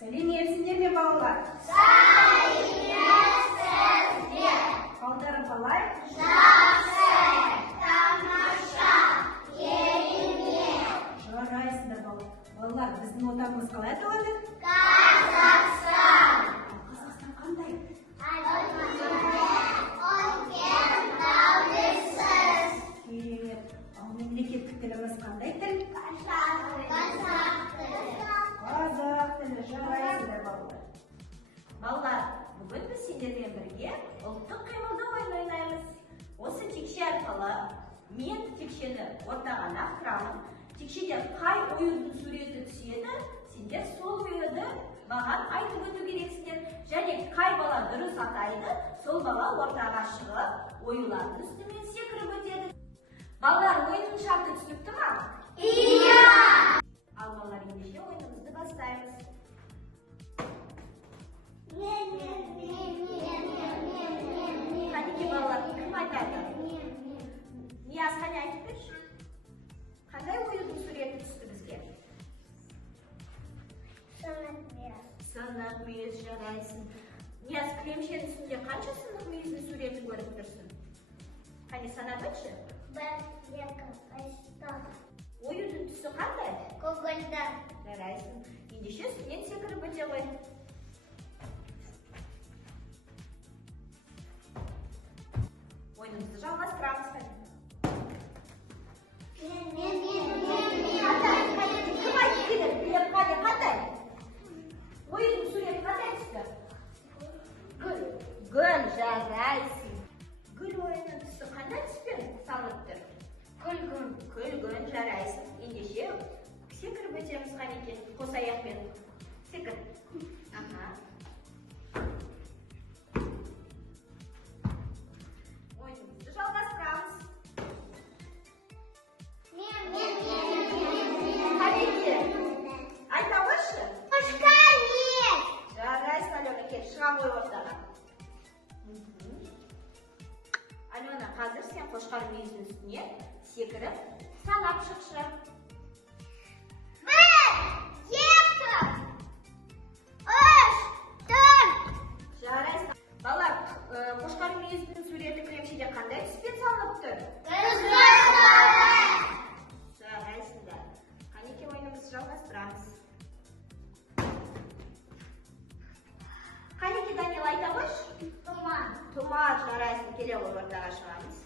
Сәлеметсіздер ме, балалар? Сәлеметсіздер. Қалдарың қалай? Жақсы, тамаша, керемет. Жарайсыздар, балалар. Балалар, біздің отанымыз қалай аталады? Қазақстан. Қазақстан қандай? Үлкен тәуелсіз. Керемет. Ал мемлекеттік тіліміз қандай тіл? Қазақ тілі. Қазақ тілі. Жарайсыздар, балалар. Балалар, бүгін біз сендермен бірге ұлттық қимылды ойын ойнаймыз. Осы текше арқылы мен текшені ортаға лақтырамын. Текшеде қай оюдың суреті түседі, сендер сол оюды маған айтып өту керексіңдер. Және қай бала дұрыс атайды, сол бала ортаға шығып, оюлардың үстімен секіріп өтеді. Балалар, ойынның шарты түсінікті ме? Иә. Ал балалар, ендеше ойынымызды бастаймыз. Қанеке балалар, кім айтады? Нияз, қане айтып берші. Қандай оюдың суреті түсті бізге? Сынық мүйіз, жарайсың. Нияз, кілемшенің үстінде қанша сынық мүйіздің суретін көріп тұрсың? Қане санап өтші. 1, 2, 3, 4. Оюдың түсі қандай? Көгалдан. Жарайсың. Ендеше үстінен секіріп өте ғой. Ойынымызды жалғастырамыз. Кім айтып келеді? Білем қандай? Ойынның суреті қандай түсті? Гүл. Гүл, жарайсың. Гүл ойынның түсі қандай түспен салынып тұр? Күлгін, жарайсың. Ендеше секіріп өтеміз Қанеке. Қос аяқпен секір. Ойынымызды жалғастырамыз. Қанеке, айта қойшы. Қошқармүйіз. Жарайсың, Алена, кел, шыға ғой ортаға. Алена, қазір сен қошқар мүйіздің үстіне секіріп, санап шықшы. 1, 2, 3, 4. Жарайсың. Балалар, қошқар мүйіздің суреті кілемшеде қандай түспен салынып тұр? Жарайсыңдар. Қанеке, ойынымызды жалғастырамыз. Қанеке, Данил, айта қойшы. Тұмар, жарайсың, келе ғой ортаға шығамыз.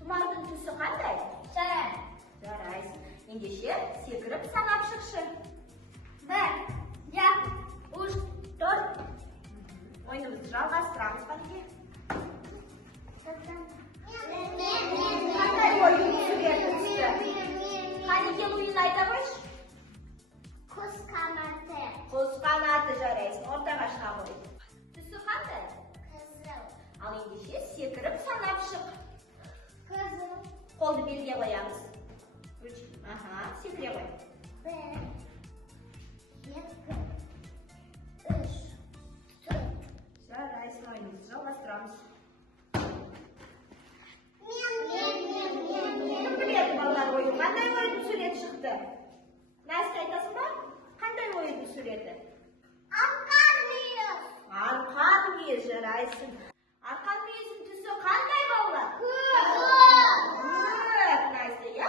Тұмардың түсі қандай? Жарайсың. Ендеше секіріп санап шықшы. 1, 2, 3, 4. Ойынымызды жалғастырамыз, Қанеке. Қандай ойын суреті түсті? Қанеке, ойын айта қойшы. Құс қанаты. Құс қанаты, жарайсың, ортаға шыға ғой. Түсі қандай? Қызыл. Ал ендеше секіріп санап шық. Қызыл. Қолды белге қоямыз. Секіре қой. 1, 2, 3, 4. Жарайсың, ойынымызды жалғастырамыз. Кім біледі, балалар, ойын? Қандай ойынның суреті шықты? Настя, айтасың ба? Қандай ойынның суреті? Арқан мүйіз. Арқан мүйіз, жарайсың. Арқан мүйіздің түсі қандай, балалар? Көк. Настя, иә?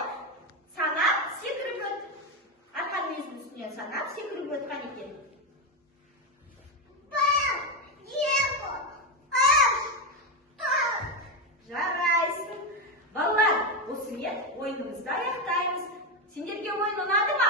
Санап, секіріп өт. Арқан мүйіздің үстінен санап, секіріп өт, Қанеке. 1, 2, 3, 4. Жарайсың. Балалар, осымен ойынымызды аяқтаймыз. Сендерге ойын ұнады ма?